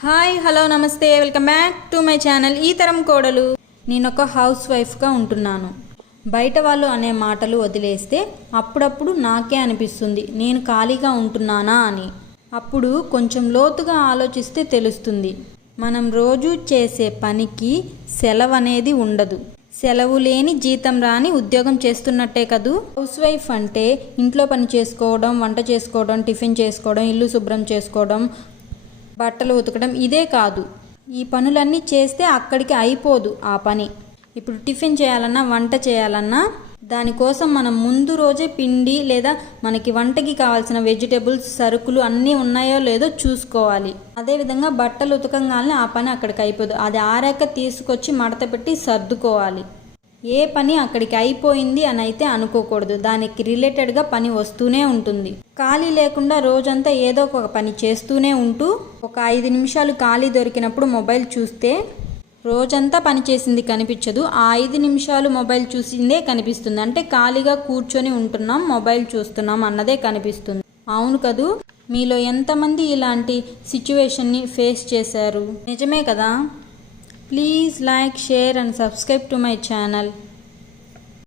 Hi hello నమస్తే welcome back to my channel ఈ తరం కోడలు. నేనొక హౌస్ వైఫ్గా ఉంటున్నాను. బయట వాళ్ళు అనే మాటలు వదిలేస్తే అప్పుడప్పుడు నాకే అనిపిస్తుంది నేను ఖాళీగా ఉంటున్నానా అని. అప్పుడు కొంచెం లోతుగా ఆలోచిస్తే తెలుస్తుంది, మనం రోజు చేసే పనికి సెలవు అనేది ఉండదు. సెలవు లేని జీతం రాని ఉద్యోగం చేస్తున్నట్టే కదూ. హౌస్ వైఫ్ అంటే ఇంట్లో పని చేసుకోవడం, వంట చేసుకోవడం, టిఫిన్ చేసుకోవడం, ఇల్లు శుభ్రం చేసుకోవడం, బట్టలు ఉతకడం ఇదే కాదు. ఈ పనులన్నీ చేస్తే అక్కడికి అయిపోదు ఆ పని. ఇప్పుడు టిఫిన్ చేయాలన్నా, వంట చేయాలన్నా దానికోసం మనం ముందు రోజే పిండి లేదా మనకి వంటకి కావాల్సిన వెజిటేబుల్స్, సరుకులు అన్నీ ఉన్నాయో లేదో చూసుకోవాలి. అదేవిధంగా బట్టలు ఉతకంగానే ఆ పని అక్కడికి అయిపోదు. అది ఆరాక తీసుకొచ్చి మడత పెట్టి సర్దుకోవాలి. ఏ పని అక్కడికి అయిపోయింది అని అయితే అనుకోకూడదు. దానికి రిలేటెడ్గా పని వస్తూనే ఉంటుంది. ఖాళీ లేకుండా రోజంతా ఏదో ఒక పని చేస్తూనే ఉంటూ ఒక 5 నిమిషాలు ఖాళీ దొరికినప్పుడు మొబైల్ చూస్తే రోజంతా పని చేసింది కనిపించదు. ఆ 5 నిమిషాలు మొబైల్ చూసిందే కనిపిస్తుంది. అంటే ఖాళీగా కూర్చొని ఉంటున్నాం, మొబైల్ చూస్తున్నాం అన్నదే కనిపిస్తుంది. అవును కదూ. మీలో ఎంతమంది ఇలాంటి సిచ్యువేషన్ని ఫేస్ చేశారు? నిజమే కదా. Please like, share and subscribe to my channel.